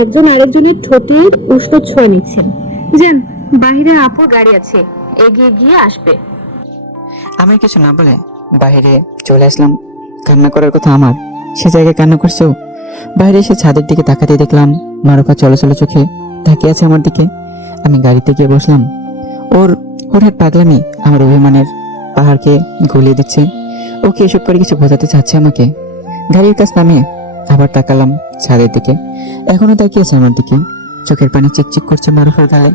একজন আরেকজনের ঠোঁটের উষ্ণ ছোঁয়া নিচ্ছেন। জান, বাহিরে আপুর গাড়ি আছে, এগিয়ে গিয়ে আসবে। আমি কিছু না বলে বাইরে চলে আসলাম। কান্না করার কথা আমার, সে জায়গায় কান্না করছো। বাইরে এসে ছাদের দিকে তাকাতে দেখলাম মারুফা চলো চোখে তাকিয়ে আছে আমার দিকে। আমি গাড়িতে গিয়ে বসলাম। ওর হঠাৎ পাগলামি আমার অভিমানের পাহাড়কে গলিয়ে দিচ্ছে। ওকে এসব করে কিছু বোঝাতে চাচ্ছে আমাকে। গাড়ির কাছ নামিয়ে আবার তাকালাম ছাদের দিকে। এখনো তাকিয়েছে আমার দিকে, চোখের পানি চিকচিক করছে মারুফার গালে।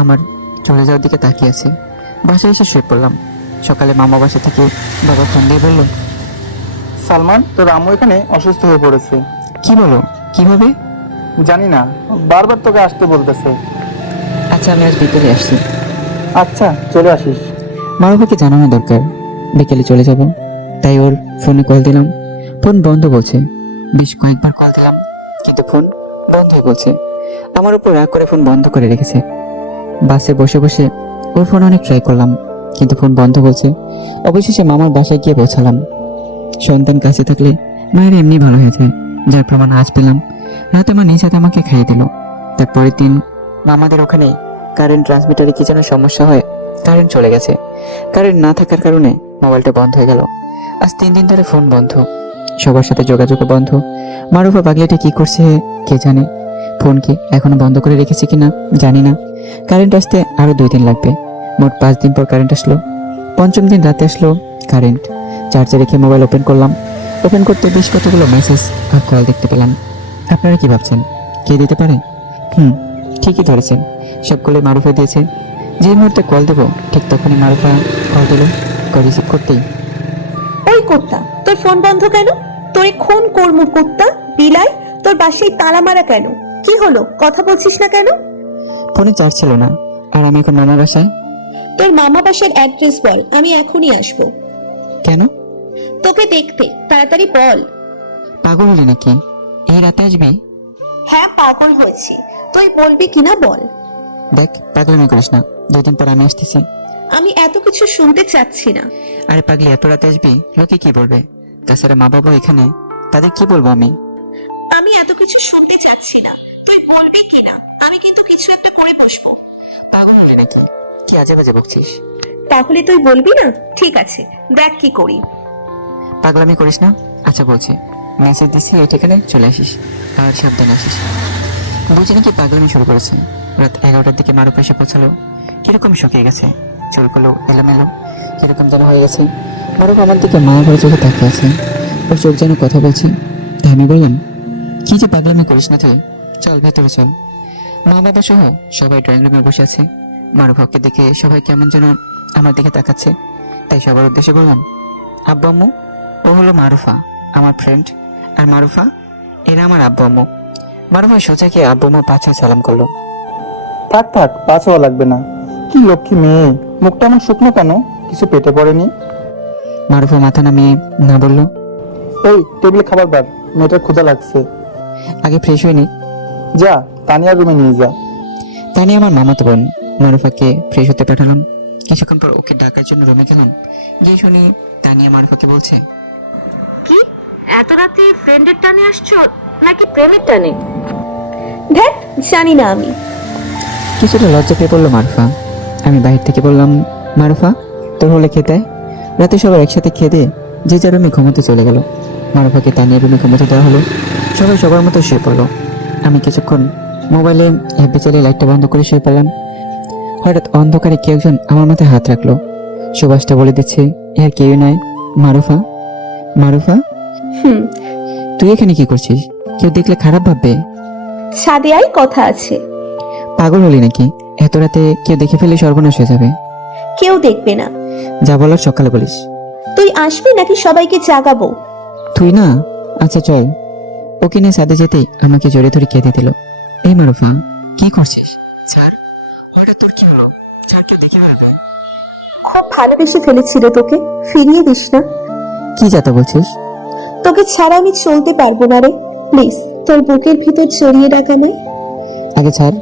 আমার চলে যাওয়ার দিকে তাকিয়ে আছে। বাসায় এসে শুয়ে পড়লাম। সকালে মামা বাসা থেকে বাবা ফোন দিয়ে বলল, সালমান, তোর আম্মু এখানে অসুস্থ হয়ে পড়েছে। কি বলো, কিভাবে? জানি না, বারবার তোকে আসতে বলতেছে। আচ্ছা, আমি আজ বিকেলে আসছি। আচ্ছা, চলে আসিস। মারুফাকে জানানো দরকার, বিকেলে চলে যাব। তাই ওর ফোনে কল দিলাম, ফোন বন্ধ বলছে। বেশ কয়েকবার কল দিলাম, কিন্তু ফোন বন্ধই বলছে। আমার উপর রাগ করে ফোন বন্ধ করে রেখেছে। বাসে বসে বসে ওর ফোন অনেক ট্রাই করলাম, কিন্তু ফোন বন্ধ বলছে। অবশেষে মামার বাসায় গিয়ে পৌঁছালাম। সন্তান কাছে থাকলে মায়ের এমনি ভালো হয়ে যায়, যার প্রমাণ আজ পেলাম। রাতে আমার নিজ হাতে আমাকে খাইয়ে দিল। তারপরের দিন আমাদের ওখানে কারেন্ট ট্রান্সমিটারে কি যেন সমস্যা হয়, কারেন্ট চলে গেছে। কারেন্ট না থাকার কারণে মোবাইলটা বন্ধ হয়ে গেল। আজ 3 দিন ধরে ফোন বন্ধ, সবার সাথে যোগাযোগ বন্ধ। মারুফা পাগলিটা কি করছে কে জানে। ফোন কি এখনো বন্ধ করে রেখেছে কিনা জানি না। কারেন্ট আসতে আরো 2 দিন লাগবে। মোট 5 দিন পর কারেন্ট আসলো। 5ম দিন রাতে আসলো কারেন্ট। চার্জে রেখে মোবাইল ওপেন করলাম। ওপেন করতে বেশ কতগুলো মেসেজ আর কল দেখতে পেলাম। আপনারা কি ভাবছেন, কে দিতে পারে? ঠিকই ধরেছেন, সবগুলো মারুফা দিয়েছে। যে মুহূর্তে কল দেবো ঠিক তখনই মারুফা কল দিল। কল রিসিভ করতেই, ওই কুত্তা, তোর ফোন বন্ধ কেন? তোরে খুন করমু কুত্তা, বিলাই, তোর বাসায় তালা মারা কেন? কি হলো, কথা বলছিস না কেন? ফোনে চার্জ ছিল না, আর আমি এখন মামার বাসায়। তোর মামা বাসার অ্যাড্রেস বল, আমি এখনই আসবো কেন? তোকে দেখতে, তাড়াতাড়ি বল। পাগল হলি নাকি? এই রাতে আসবি? হ্যাঁ, পাগল হয়েছি, তুই বলবি কিনা বল। দেখ, পাগলামি করিস না, 2 দিন পর আমি আসতেছি। আমি এত কিছু শুনতে চাচ্ছি না। আরে পাগলি, এত রাতে আসবি, লোকে কি বলবে? তাছাড়া মা বাবা এখানে, তাদের কি বলবো আমি? আমি এত কিছু শুনতে চাচ্ছি না, তুই বলবি কিনা। আমি কিন্তু কিছু একটা করে বসবো। পাগল হলি নাকি? কি আজে বাজে বকছিস? তাহলে তুই বলবি না? ঠিক আছে, দেখ কি করি। পাগলামি করিস না। আচ্ছা বলছি, মেসেজ দিচ্ছি, এই ঠিকানায় চলে আসিস, আর সাবধানে আসিস। বুঝি নাকি পাগলামি শুরু করেছে। রাত 11টার দিকে মারুফ এসে পৌঁছালো। কিরকম শুকিয়ে গেছে, চুলগুলো এলোমেলো কিরকম যেন হয়ে গেছে। মারুফ আমার দিকে মায়া ভরে চোখে তাকিয়ে আছে। ওর চোখ যেন কথা বলছে। তাই আমি বললাম, কি যে পাগলামি করিস না তুই, চল ভেতরে চল। মা বাবা সহ সবাই ড্রয়িং রুমে বসে আছে। মারুফাকে দেখে সবাই কেমন যেন আমার দিকে তাকাচ্ছে, তাই সবার উদ্দেশ্যে বললাম, আব্বু আম্মু, ও হলো মারুফা, আমার ফ্রেন্ড, আর মারুফা এরা আমার আব্বু আম্মু। মারুফা সোজা গিয়ে আব্বু আম্মু পাঁচা সালাম করলো। থাক থাক, পা ছোঁয়া লাগবে না। কি লক্ষ্মী মেয়ে, মুখটা এমন শুকনো কেন? কিছু পেটে পড়েনি? মারুফা মাথা নামিয়ে না বলল, এই টেবিলে খাবার বার, মেয়েটার ক্ষুধা লাগছে। আগে ফ্রেশ হয়নি। যা, তানিয়ার রুমে নিয়ে যা। তানি আমার মামাতো বোন। মারুফাকে ফ্রেশ হতে পাঠালাম। কিছুক্ষণ পর ওকে ডাকার জন্য রুমে গেলাম। গিয়ে শুনি তানিয়া মারুফাকে বলছে, কি এত রাতে ফ্রেন্ডের টানে আসছো নাকি প্রেমের টানে? দেখ, জানি না আমি। কিছুটা লজ্জা পেয়ে পড়লো মারুফা। আমি বাহির থেকে বললাম, মারুফা তোর হলে খেতে আয়। রাতে সবাই একসাথে খেয়ে দিয়ে যে যার রুমে ঘুমোতে চলে গেল। মারুফাকে তানিয়ার রুমে ঘুমোতে দেওয়া হলো। সবাই সবার মতো শুয়ে পড়লো। আমি কিছুক্ষণ মোবাইলে এফবি চালিয়ে লাইটটা বন্ধ করে শুয়ে পড়লাম। হঠাৎ অন্ধকারে কেউ একজন আমার মাথায় হাত রাখলো। সুবাসটা বলে দিচ্ছে, এর কেউ নয়, মারুফা। মারুফা, হুম, তুই এখানে কি করছিস? কেউ দেখলে খারাপ ভাববে। ছাদে আয়, কথা আছে। পাগল হলি নাকি? এত রাতে কেউ দেখে ফেলে সর্বনাশ হয়ে যাবে। কেউ দেখবে না। যা বলার সকালে বলিস। তুই আসবি নাকি সবাইকে জাগাবো? তুই না? আচ্ছা চল। ওকে নিয়ে সাথে যেতেই আমাকে জড়িয়ে ধরে কেঁদে দিল। এই মারুফা, কি করছিস? স্যার, ওটা তোর কি হলো? স্যার কেউ দেখে ফেলবে। খুব ভালোবেসে ফেলেছিল তোকে, ফিরিয়ে দিস না। কি যাতা বলছিস? তোকে ছাড়া আমি চলতে পারবো না রে। প্লিজ, তোর বুকের ভিতর জড়িয়ে রাখ আমায়। আগে ছাড়,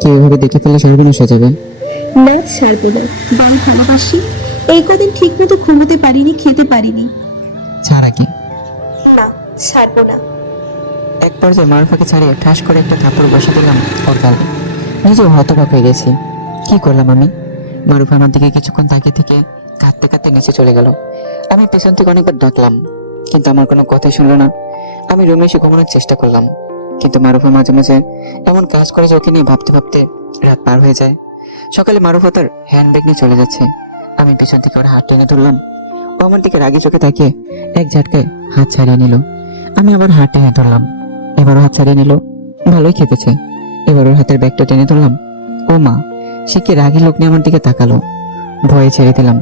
কেউ এভাবে দেখে ফেললে সর্বনাশ হয়ে যাবে। না, ছাড়বো না। বাড়ি ভালোবাসি। এই কদিন ঠিক মতো ঘুমোতে পারিনি, খেতে পারিনি। ছাড় আগে। না, ছাড়বো না। এক পর্যায়ে মারুফাকে ছাড়িয়ে ঠাস করে একটা থাপ্পড় বসে দিলাম ওর গালে। নিজেও হতবাক হয়ে গেছি। কি করলাম আমি? মারুফা আমার দিকে কিছুক্ষণ তাকিয়ে থেকে কাঁদতে কাঁদতে নিচে চলে গেল। আমি পেছন থেকে অনেকবার ডাকলাম, কিন্তু আমার কোনো কথাই শুনলো না। আমি রুমে এসে ঘুমানোর চেষ্টা করলাম, কিন্তু মারুফা মাঝে মাঝে এমন কাজ করে যে ওকে নিয়ে ভাবতে ভাবতে রাত পার হয়ে যায়। সকালে মারুফা তার হ্যান্ডব্যাগ নিয়ে চলে যাচ্ছে। আমি পেছন থেকে ওর হাত টেনে ধরলাম। ও আমার দিকে রাগি চোখে তাকিয়ে এক ঝাটকায় হাত ছাড়িয়ে নিল। আমি আবার হাত টেনে ধরলাম। এবারও হাত ছাড়িয়ে নিল। ভালোই খেপেছে। এবার ওর হাতের ব্যাগটা টেনে ধরলাম। ও মা, সে কি রাগি লোক নিয়ে আমার দিকে তাকালো। ভয়ে ছেড়ে দিলাম।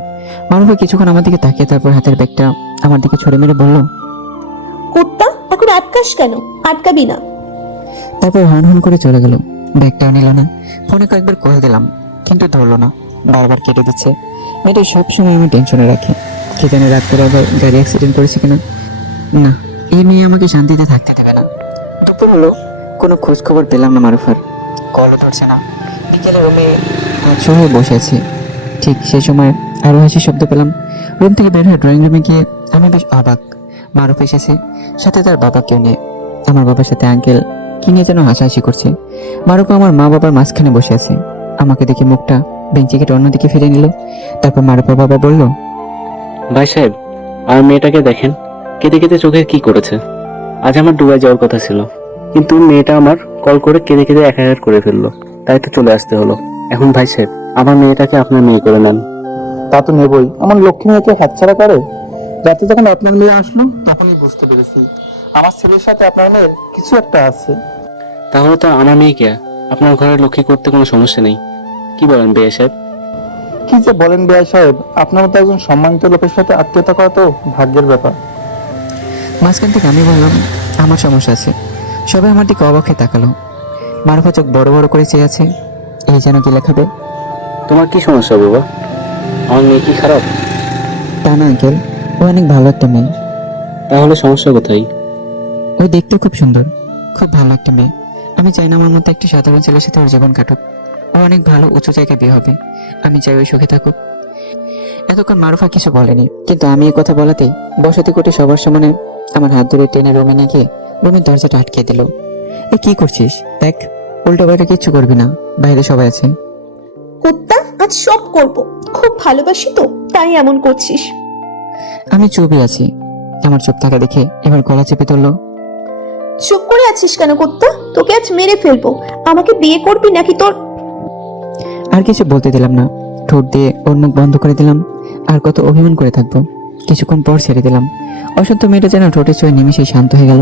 মারুফা কিছুক্ষণ আমার দিকে তাকিয়ে তারপর হাতের ব্যাগটা আমার দিকে ছড়ে মেরে বলল, কুত্তা, এখন আটকাস কেন? আটকাবি না। তারপর হন হন করে চলে গেল। ব্যাগটাও নিল না। ফোনে কয়েকবার কল দিলাম, কিন্তু ধরলো না, বারবার কেটে দিচ্ছে। মেয়েটা সবসময় আমি টেনশনে রাখি। কি জানি রাত করে আবার গাড়ি অ্যাক্সিডেন্ট করেছে কিনা। না, এই মেয়ে আমাকে শান্তিতে থাকতে দেবে না। দুপুর হলো, কোনো খোঁজ খবর পেলাম না মারুফার। কলও ধরছে না। বিকেলে রুমে হয়ে বসে আছি। ঠিক সেই সময় আরো হাসি শব্দ পেলাম। রুম থেকে বের হয়ে ড্রয়িং রুমে গিয়ে আমি বেশ অবাক। মারুফ এসেছে, সাথে তার বাবাকেও নিয়ে। আমার বাবার সাথে আঙ্কেল কি নিয়ে যেন হাসাহাসি করছে। মারুফ আমার মা বাবার মাঝখানে বসে আছে। আমাকে দেখে মুখটা বেঞ্চি কেটে অন্যদিকে ফিরে নিল। তারপর মারুফের বাবা বলল, ভাই সাহেব, আর মেয়েটাকে দেখেন, কেঁদে কেঁদে চোখে কি করেছে। আজ আমার দুবাই যাওয়ার কথা ছিল, কিন্তু মেয়েটা আমার কল করে কেঁদে কেঁদে একাকার করে ফেললো, তাই তো চলে আসতে হলো। এখন ভাই সাহেব, আমার মেয়েটাকে আপনার মেয়ে করে নেন। তা তো নেবই। আমার লক্ষ্মী মেয়েকে হাতছাড়া করে? রাতে যখন আপনার মেয়ে আসলো তখনই বুঝতে পেরেছি আমার ছেলের সাথে আপনার মেয়ের কিছু একটা আছে। তাহলে তো আমার মেয়েকে আপনার ঘরের লক্ষ্মী করতে কোনো সমস্যা নেই। কি বলেন বেয়া সাহেব? কি যে বলেন বেআই সাহেব, আপনার মতো একজন সম্মানিত লোকের সাথে আত্মীয়তা করা তো ভাগ্যের ব্যাপার। মাঝখান থেকে আমি বললাম, আমার সমস্যা আছে। সবাই আমার দিকে অবাক হয়ে তাকালো। মারুফা চোখ বড় বড় করে চেয়ে আছে, এই যেন কি লেখাবে। তোমার কি সমস্যা বাবা? আমার মেয়ে কি খারাপ? তা না আঙ্কেল, ও অনেক ভালো একটা মেয়ে। তাহলে সমস্যা কোথায়? ওই দেখতে খুব সুন্দর, খুব ভালো একটা মেয়ে। আমি চাই না আমার মতো একটা সাধারণ ছেলের সাথে ওর জীবন কাটুক। ও অনেক ভালো উঁচু জায়গায় বিয়ে হবে। আমি চাই ওই সুখে থাকুক। এতক্ষণ মারুফা কিছু বলেনি, কিন্তু আমি এই কথা বলাতেই বসতি কোটে সবার সামনে আমার হাত ধরে টেনে রুমে নিয়ে গিয়ে রুমের দরজাটা আটকে দিল। এ কি করছিস? দেখ, উল্টো পাল্টা কিচ্ছু করবি না, বাইরে সবাই আছে। কুত্তা, আজ সব করবো। খুব ভালোবাসি তো, তাই এমন করছিস। আমি চুপই আছি। আমার চুপ থাকা দেখে এবার গলা চেপে ধরলো। চুপ করে আছিস কেন কুত্তা? তোকে আজ মেরে ফেলবো। আমাকে বিয়ে করবি নাকি তোর? আর কিছু বলতে দিলাম না। ঠোঁট দিয়ে ওর মুখ বন্ধ করে দিলাম। আর কত অভিমান করে থাকবো। কিছুক্ষণ পর ছেড়ে দিলাম। অসত্য মেয়েটা যেন ঠোঁটে ছুঁয়ে নিমিশেই শান্ত হয়ে গেল।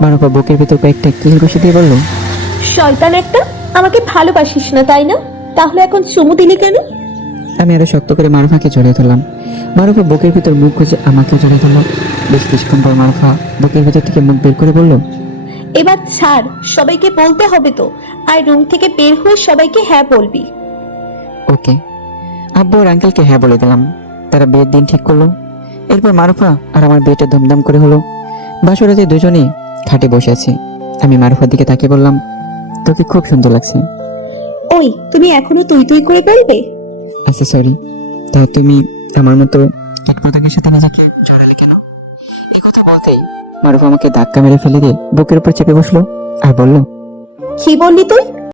মারুফা বুকের ভিতর কয়েকটা কিল ঘষে দিয়ে বলল, শয়তান একটা, আমাকে ভালোবাসিস না তাই না? তাহলে এখন চুমু দিলি কেন? আমি আরো শক্ত করে মারুফাকে জড়িয়ে ধরলাম। মারুফা বুকের ভিতর মুখ গুজে আমাকে জড়িয়ে ধরলো। বেশ কিছুক্ষণ পর মারুফা বুকের ভিতর থেকে মুখ বের করে বলল, এবার ছাড়, সবাইকে বলতে হবে তো। আর রুম থেকে বের হয়ে সবাইকে হ্যাঁ বলবি। ওকে। আব্বু আর আঙ্কেলকে হ্যাঁ বলে দিলাম। তারা বিয়ের দিন ঠিক করলো। এরপর মারুফা আর আমার বিয়েটা ধুমধাম করে হলো। বাসরাতে দুজনেই খাটে বসে আছি। আমি মারুফার দিকে তাকিয়ে বললাম, তোকে খুব সুন্দর লাগছে। ওই, তুমি এখনো তুই তুই করে বলবে? আচ্ছা সরি, তাই তুমি আমার মতো কীটপতঙ্গের সাথে নিজেকে জড়ালে কেন? এই কথা বলতেই মারুফা আমাকে ধাক্কা মেরে ফেলে দিয়ে বুকের উপর চেপে বসলো আর বলল, কি বললি তুই?